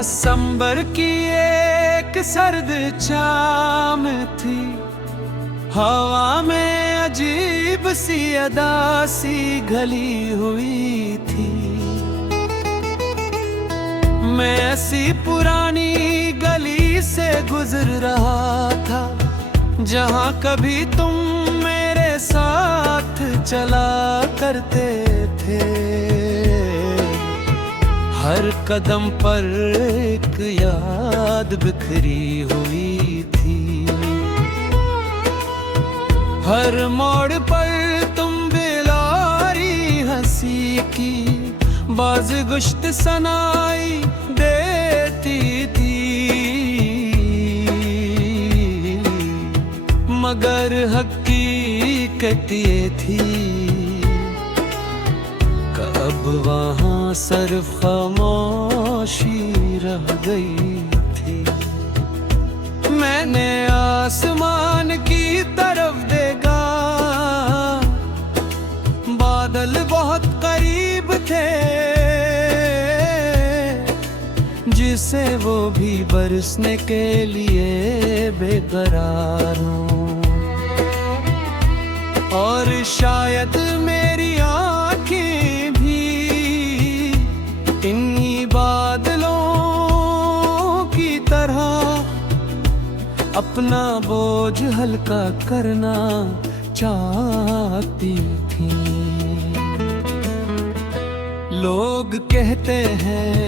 दिसंबर की एक सर्द शाम थी, हवा में अजीब सी अदा सी घली हुई थी। मैं ऐसी पुरानी गली से गुजर रहा था जहाँ कभी तुम मेरे साथ चला करते थे। हर कदम पर एक याद बिखरी हुई थी, हर मोड़ पर तुम बिलारी हंसी की बाज़गुश्त सनाई देती थी। मगर हकीकत ये थी, कब वहाँ सिर्फ खामोशी रह गई थी। मैंने आसमान की तरफ देखा, बादल बहुत करीब थे, जिसे वो भी बरसने के लिए बेकरार हूँ। और शायद मेरी आँखें भी इन्हीं बादलों की तरह अपना बोझ हल्का करना चाहती थी। लोग कहते हैं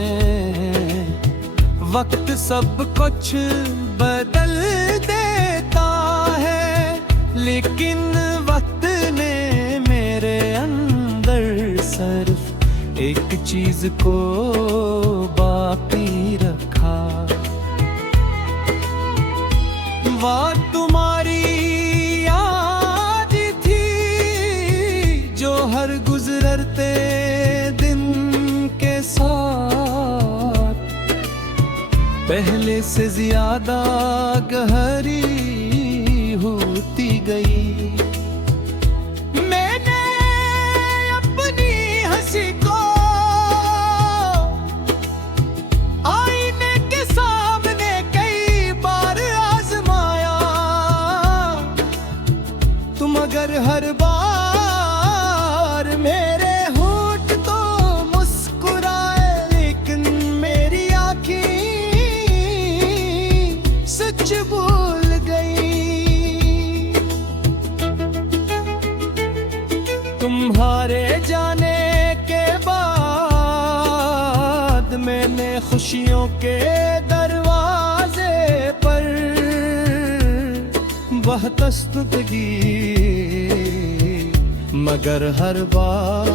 वक्त सब कुछ बदल देता है, लेकिन वक्त ने मेरे अंदर सिर्फ एक चीज को बाकी रखा। वह तुम्हारी याद थी जो हर गुजरते दिन के साथ पहले से ज्यादा गहरी होती गई। मैंने अपनी हंसी को आईने के सामने कई बार आजमाया, तुम अगर हर बार मेरे होंठ तो मुस्कुराए, लेकिन मेरी आँखें सच भूल गई। तुम्हारे जाने के बाद मैंने खुशियों के दरवाजे पर बहुत दस्तकी, मगर हर बार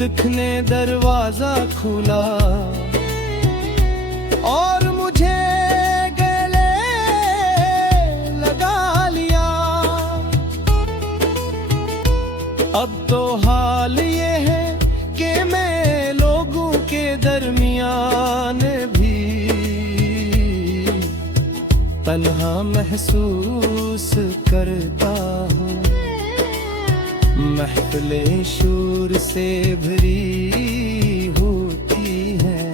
दिखने दरवाजा खुला और मुझे गले लगा लिया। अब तो हाल ये है कि मैं लोगों के दरमियान भी तन्हा महसूस करता हूँ। महफिलें शोर से भरी होती हैं,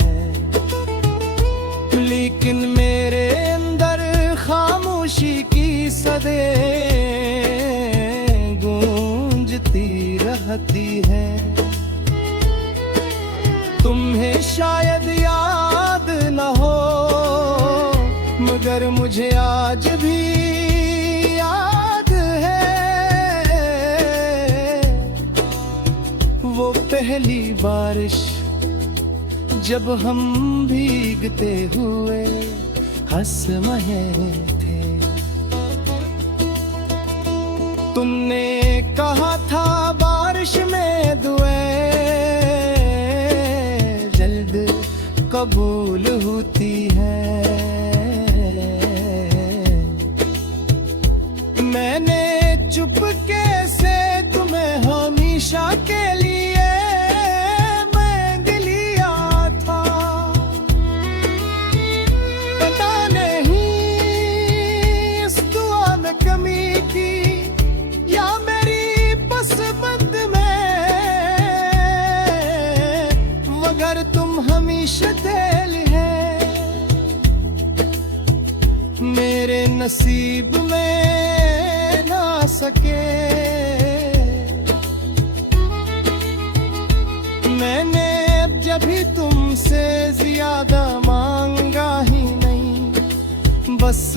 लेकिन मेरे अंदर खामोशी की सदे गूंजती रहती है। तुम्हें शायद याद न हो, मगर मुझे आज भी याद है वो पहली बारिश जब हम भीगते हुए हंस रहे थे। तुमने कहा था बारिश में दुआएं जल्द कबूल होती हैं। मैंने चुपके से तुम्हें हमेशा के लिए मांग लिया था। पता नहीं इस दुआ में कमी थी या मेरी पसंद में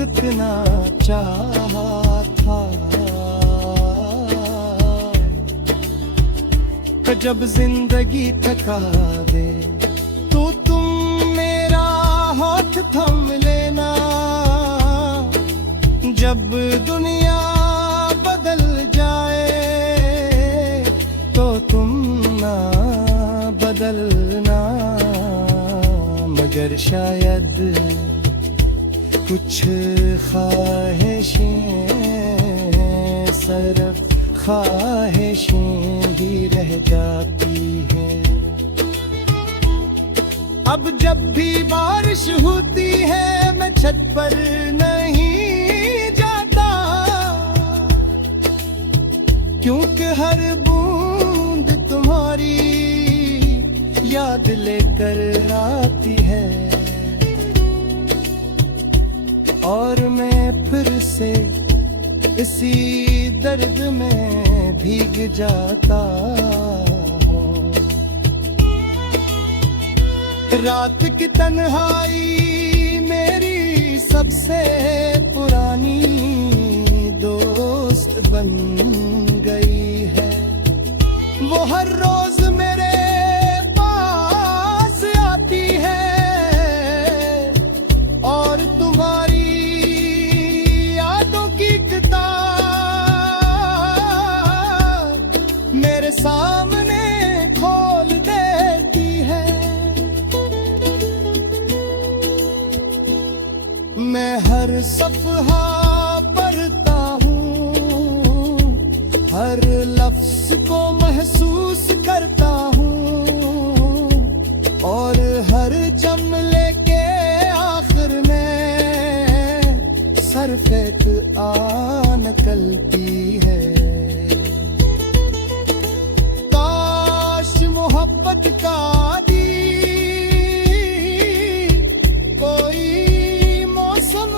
इतना चाहा था। जब जिंदगी थका दे तो तुम मेरा हाथ थम लेना। जब दुनिया बदल जाए तो तुम ना बदलना। मगर शायद कुछ ख्वाहिशें सिर्फ ख्वाहिशें ही रह जाती हैं। अब जब भी बारिश होती है मैं छत पर नहीं जाता, क्योंकि हर बूंद तुम्हारी याद लेकर आती है। और मैं फिर से इसी दर्द में भीग जाता हूँ। रात की तन्हाई मेरी सबसे पुरानी दोस्त बन गई है। वो हर रोज मेरे पास आती है और तुम्हारी सामने खोल देती है। मैं हर सफ़हा पढ़ता हूँ, हर लफ्ज़ को महसूस करता हूँ और हर जुमले के आखिर में सिर्फ एक आन निकलती है। मोहब्बत का दी कोई मौसम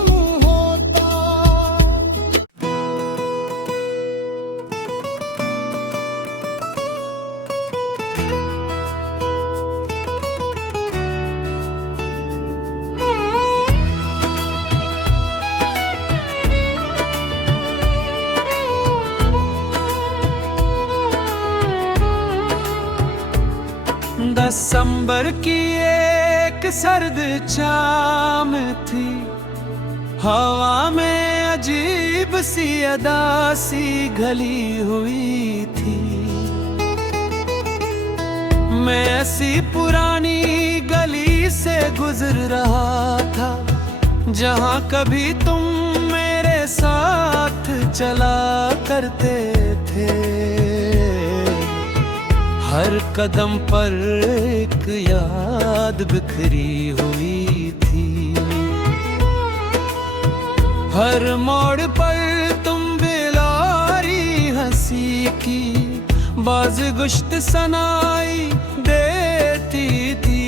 होता। दिसंबर की एक सर्द शाम थी, हवा में अजीब सी अदा सी घली हुई थी। मैं ऐसी पुरानी गली से गुजर रहा था जहाँ कभी तुम मेरे साथ चला करते थे। हर कदम पर एक याद बिखरी हुई थी। हर मोड़ पर तुम बिलारी हंसी की बाज़गुश्त सनाई देती थी।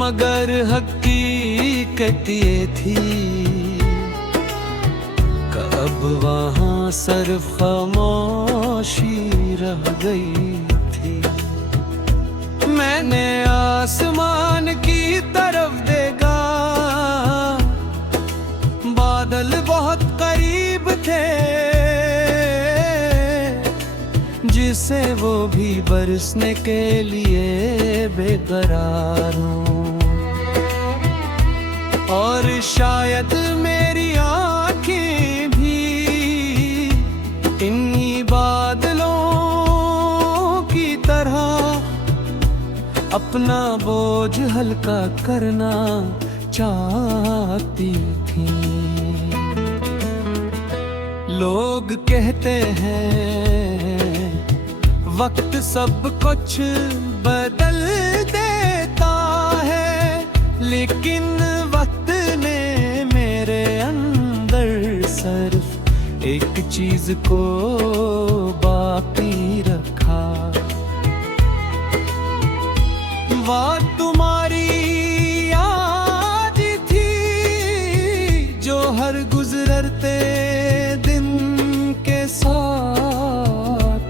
मगर हकीकत ये थी अब वहाँ सिर्फ खामोशी रह गई थी। मैंने आसमान की तरफ देखा, बादल बहुत करीब थे जिसे वो भी बरसने के लिए बेकरार हूँ। और शायद मेरी आँखें भी इन्हीं बादलों की तरह अपना बोझ हल्का करना चाहती थी। लोग कहते हैं वक्त सब कुछ बदल देता है, लेकिन वक्त ने मेरे अंदर सिर्फ एक चीज को बाकी रखा। बात तुम्हारी याद थी जो हर गुजरते दिन के साथ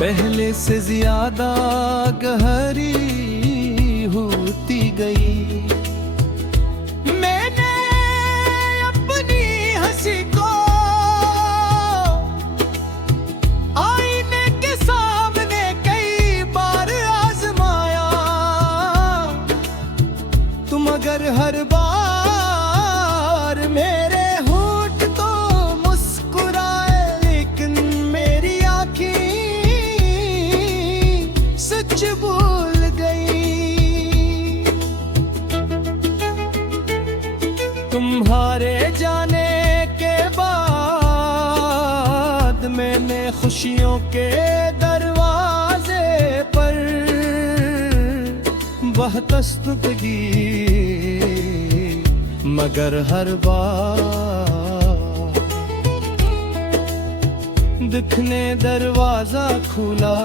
पहले से ज्यादा गहरी होती गई। गई। मैंने अपनी हंसी को आईने के सामने कई बार आजमाया, तुम अगर हर बार मेरे होंठ तो मुस्कुराए, लेकिन मेरी आंखें सच बोल गई। तुम्हारे जाने के बाद मैंने खुशियों के दरवाजे पर बहकस्त की, मगर हर बार दिखने दरवाजा खुला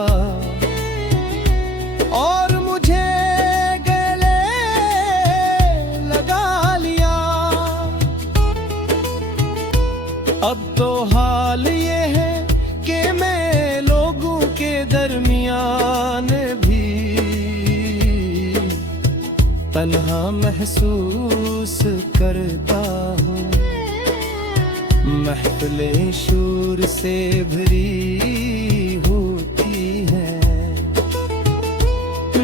और मुझे गले लगा लिया। अब तो हाल ये है कि मैं लोगों के दरमियान भी तन्हा महसूस करता हूँ। महफिलें शोर से भरी होती हैं,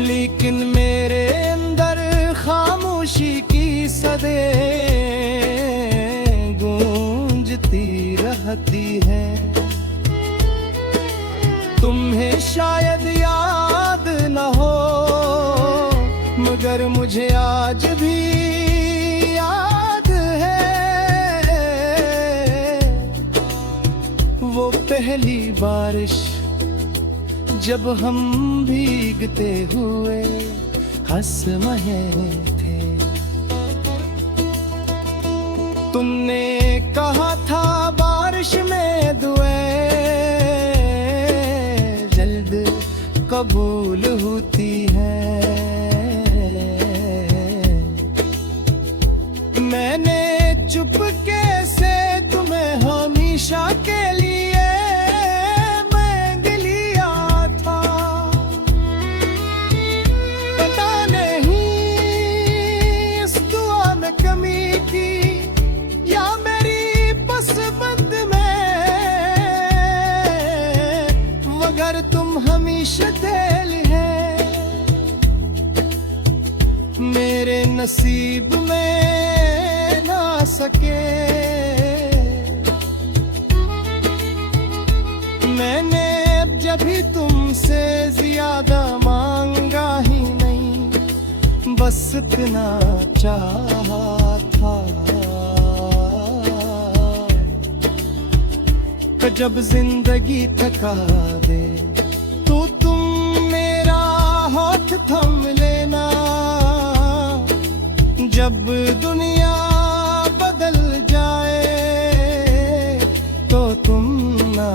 लेकिन मेरे अंदर खामोशी की सदे गूंजती रहती है। तुम्हें शायद याद न हो, मगर मुझे आज भी याद है वो पहली बारिश, जब हम भीगते हुए हंस रहे थे। तुमने कहा था बारिश में दुआएं जल्द कबूल होती है। मैंने चुपके से तुम्हें हमेशा के लिए मांग लिया था। पता नहीं इस दुआ में कमी थी या मेरी पसंद में, मगर तुम हमेशा दिल है मेरे नसीब में ना सके। मैंने अब जब भी तुमसे ज्यादा मांगा ही नहीं, बस इतना चाहा था। जब जिंदगी थका दे तो तुम मेरा हाथ थम लेना, जब दुनिया बदल जाए तो तुम ना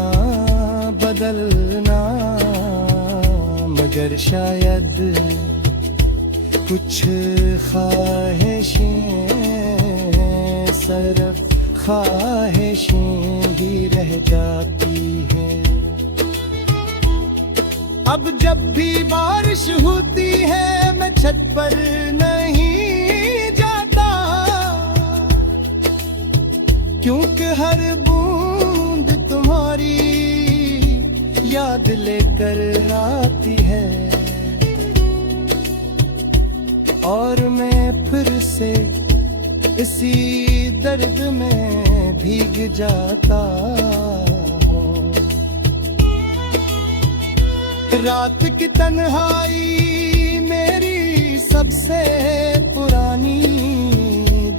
बदलना। मगर शायद कुछ ख्वाहिशें सिर्फ ख्वाहिशें ही रह जाती हैं। अब जब भी बारिश होती है मैं छत पर नहीं जाता, क्योंकि हर बूंद तुम्हारी याद लेकर आती है। और मैं फिर से इसी दर्द में भीग जाता हूँ। रात की तन्हाई मेरी सबसे पुरानी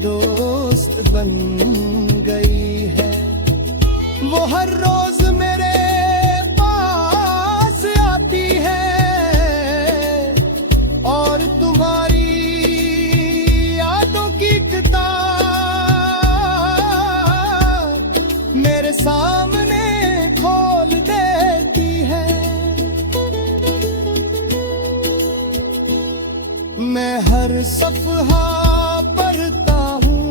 दोस्त बन गई है। वो हर रोज मेरे पास आती है और तुम्हारी यादों की किताब मेरे सामने खोल देती है। मैं हर सफ़हा पढ़ता हूँ,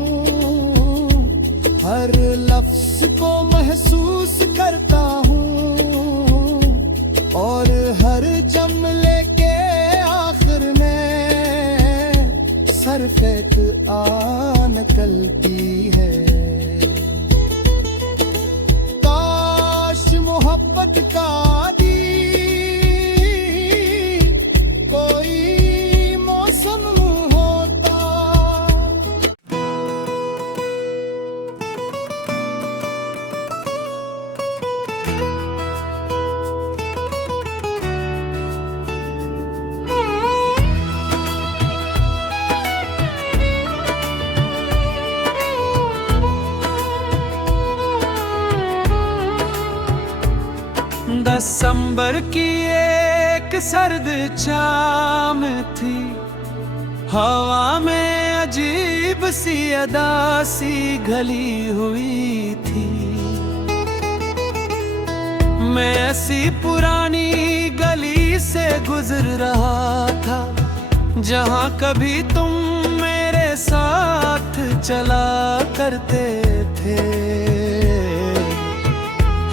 हर लफ्ज़ को महसूस करता हूँ और हर जुमले के आखिर में नकलती है। काश मोहब्बत का दी कोई मौसम होता। दिसंबर की एक सर्द शाम थी, हवा में अजीब सी अदा सी घली हुई थी। मैं ऐसी पुरानी गली से गुजर रहा था जहां कभी तुम मेरे साथ चला करते थे।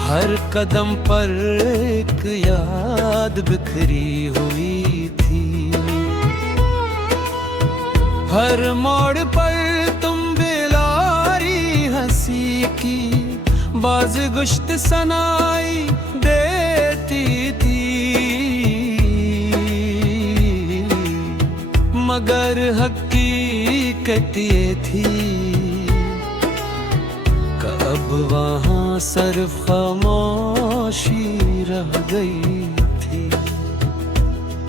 हर कदम पर एक याद बिखरी हुई थी। हर मोड़ पर तुम बिलारी हंसी की बाज गुश्त सनाई देती थी। मगर हकीकत ये थी अब वहाँ सिर्फ खामोशी रह गई थी।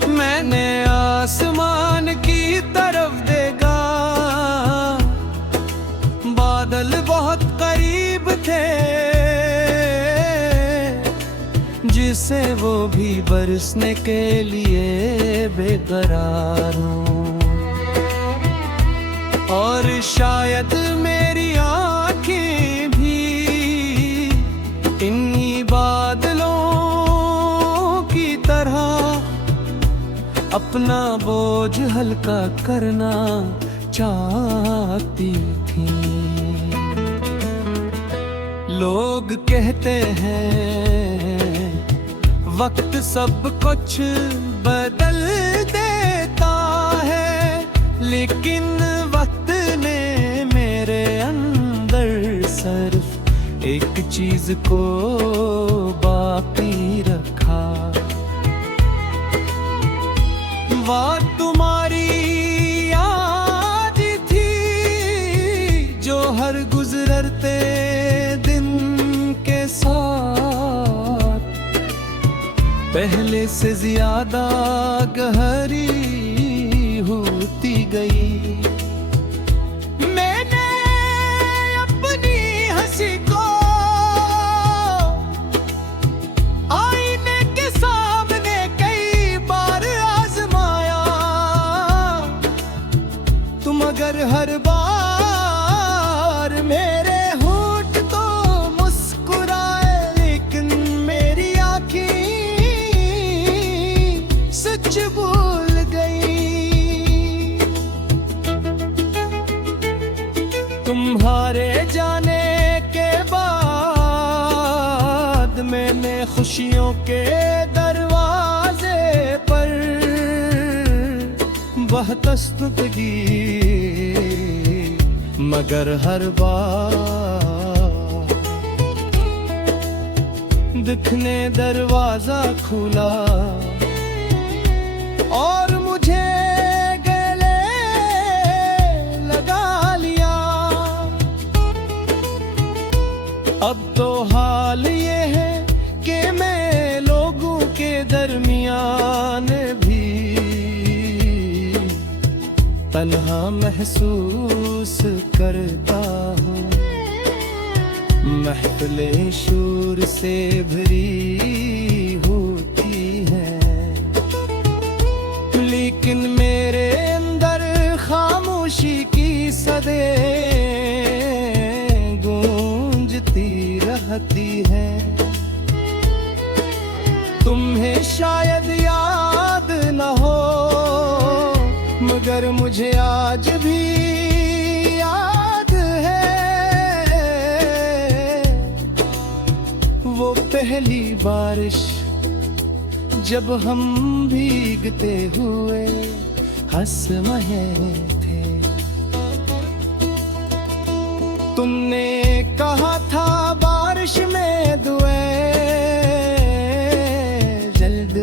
मैंने आसमान की तरफ देखा, बादल बहुत करीब थे जिसे वो भी बरसने के लिए बेकरार हूँ। और शायद मेरी आँखें भी इन्हीं बादलों की तरह अपना बोझ हल्का करना चाहती थी। लोग कहते हैं वक्त सब कुछ बदल देता है, लेकिन वक्त ने मेरे अंदर सिर्फ एक चीज को बाकी रखा। वह तुम्हारी याद थी जो हर गुजरते दिन के साथ पहले से ज्यादा गहरी होती गई। मैंने अपनी हंसी को आईने के सामने कई बार आजमाया, तुम अगर हर बार मेरे होंठ तो मुस्कुराए, लेकिन मेरी आँखें सच भूल गई। तुम्हारे जाने के बाद मैंने खुशियों के दरवाजे पर बहतस्तुत की, मगर हर बार दिखने दरवाजा खुला और मुझे अब तो हाल ये है कि मैं लोगों के दरमियान भी तन्हा महसूस करता हूँ। महफिलें शोर से भरी होती हैं, लेकिन मेरे अंदर खामोशी की सदे रहती है। तुम्हें शायद याद न हो, मगर मुझे आज भी याद है वो पहली बारिश जब हम भीगते हुए हंस रहे थे। तुमने कहा था बारिश में दुआएं जल्द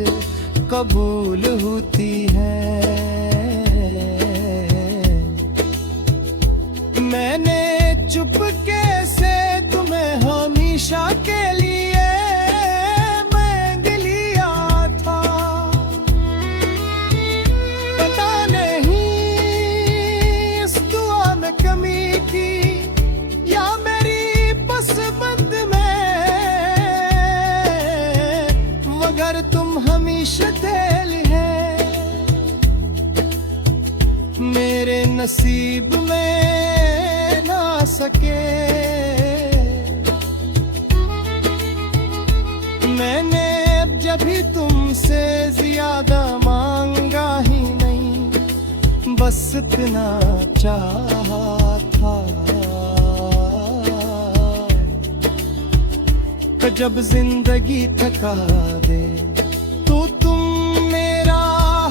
कबूल होती है। मैंने चुपके से तुम्हें हमेशा के लिए मांग लिया था। पता नहीं इस दुआ में कमी थी या मेरी पसंद में, मगर तुम हमेशा दिल है मेरे नसीब में ना सके। मैंने अब जब भी तुमसे ज्यादा मांगा ही नहीं, बस इतना चाहा था। जब जिंदगी थका दे तो तुम मेरा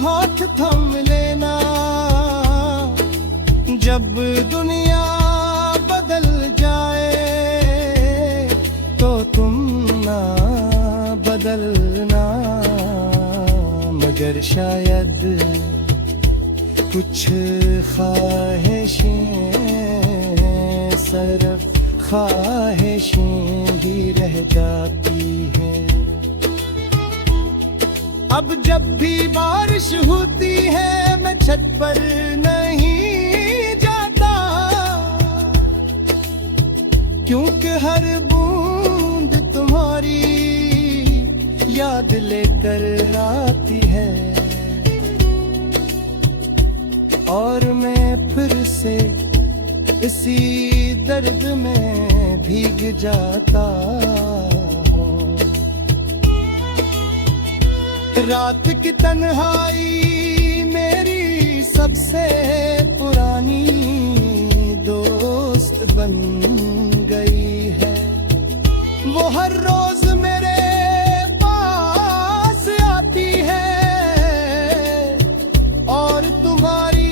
हाथ थम लेना। जब दुनिया बदल जाए तो तुम ना बदलना, मगर शायद कुछ ख्वाहिशें सिर्फ ख्वाहिशें ही रह जाती हैं। अब जब भी बारिश होती है मैं छत पर नहीं जाता, क्योंकि हर बूंद तुम्हारी याद लेकर आती है। और मैं फिर से इसी दर्द में भीग जाता हूँ। रात की तन्हाई मेरी सबसे पुरानी दोस्त बन गई है। वो हर रोज मेरे पास आती है और तुम्हारी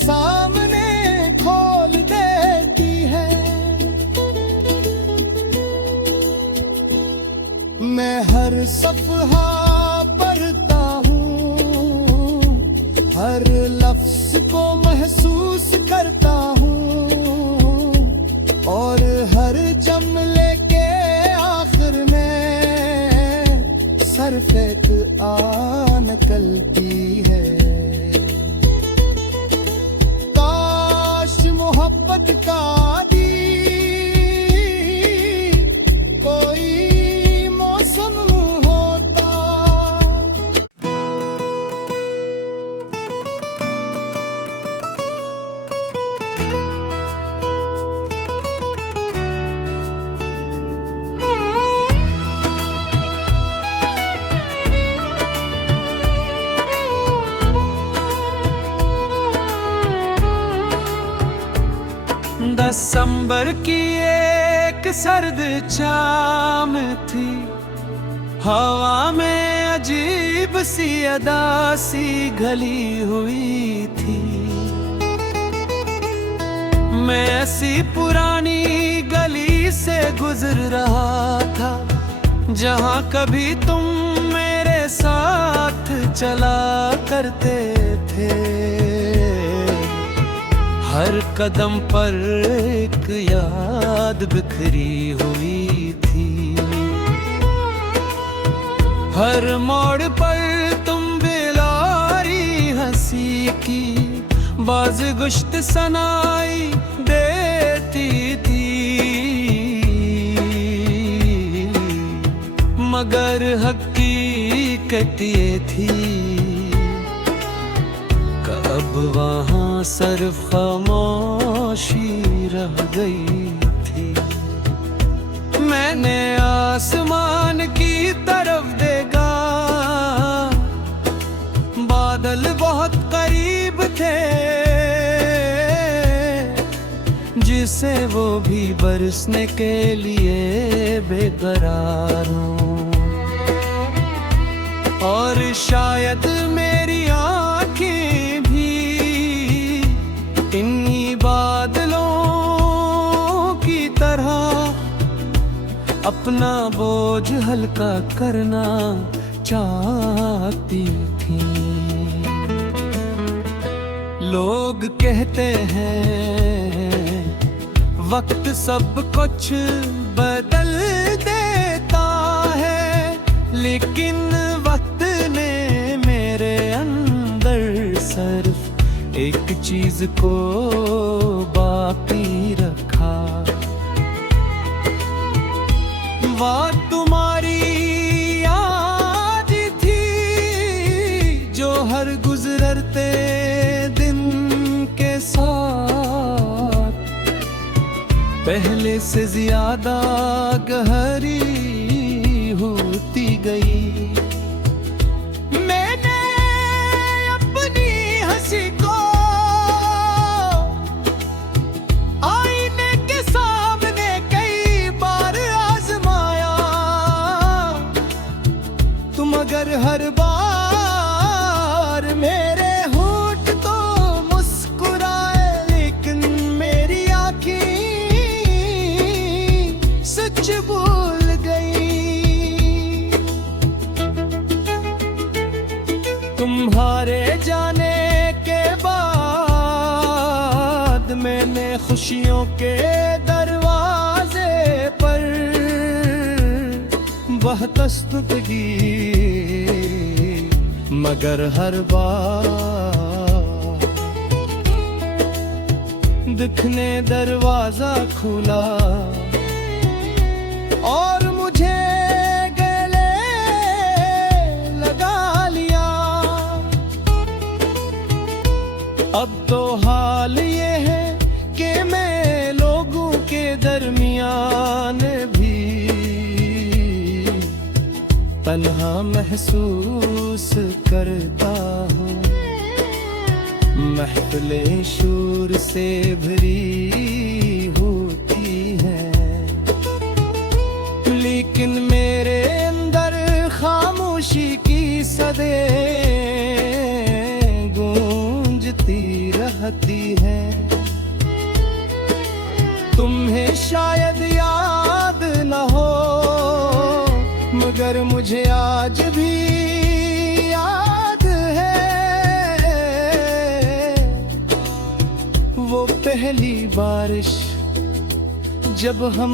सामने खोल देती है। मैं हर सफ़हा पढ़ता हूँ, हर लफ्ज़ को महसूस करता हूँ और हर जुमले के आखिर में सिर्फ एक आ निकलती है। मोहब्बत का दी कोई मौसम होता। दिसंबर की एक सर्द शाम थी, हवा में अजीब सी अदा सी घली हुई थी। मैं ऐसी पुरानी गली से गुजर रहा था जहाँ कभी तुम मेरे साथ चला करते थे। हर कदम पर एक याद बिखरी हुई थी, हर मोड़ पर तुम बिलारी हंसी की बाज गुश्त सनाई देती थी। मगर हकीकत ये थी अब वहाँ सिर्फ खामोशी रह गई थी। मैंने आसमान की तरफ देखा, बादल बहुत करीब थे जिसे वो भी बरसने के लिए बेकरार हूँ। और शायद मेरी अपना बोझ हल्का करना चाहती थी। लोग कहते हैं वक्त सब कुछ बदल देता है, लेकिन वक्त ने मेरे अंदर सिर्फ एक चीज को बाकी रखा। वह तुम्हारी याद थी जो हर गुजरते दिन के साथ पहले से ज्यादा गहरी होती गई। मैंने अपनी हंसी को आईने के सामने कई बार आजमाया। तुम अगर हर बार मेरे होंठ तो मुस्कुराए, लेकिन मेरी आँखें सच बोल गई। तुम्हारे जाने के बाद मैंने खुशियों के दरवाजे पर बहुत दस्तक दी, मगर हर बार दिखने दरवाजा खुला और मुझे गले लगा लिया। अब तो हाल ये है कि मैं लोगों के दरमियान भी तन्हा महसूस करता हूँ। महफिलें शोर से भरी होती हैं, लेकिन मेरे अंदर खामोशी की सदे गूंजती रहती है। तुम्हें शायद याद न हो, मगर मुझे आज भी याद है वो पहली बारिश जब हम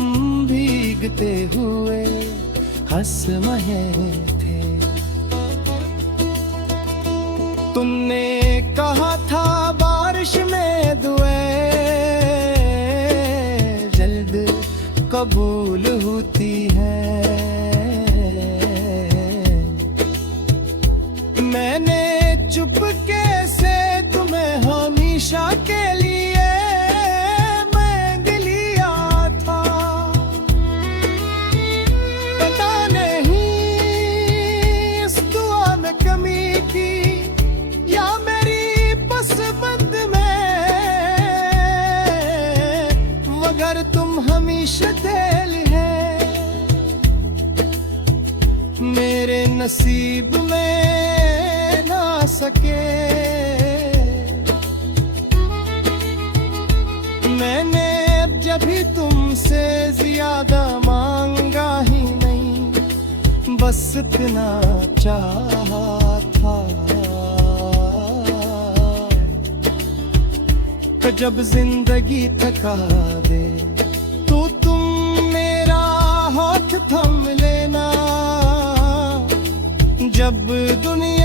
भीगते हुए हंस रहे थे। तुमने कहा था बारिश में दुआएं जल्द कबूल होती हैं। मैंने चुपके से तुम्हें हमेशा के लिए मांग लिया था। पता नहीं इस दुआ में कमी थी या मेरी पसंद में, मगर तुम हमेशा दिल है मेरे नसीब में ना सके। मैंने अब जब भी तुमसे ज्यादा मांगा ही नहीं, बस इतना चाहा था। जब जिंदगी थका दे तो तुम मेरा हाथ थम लेना। जब दुनिया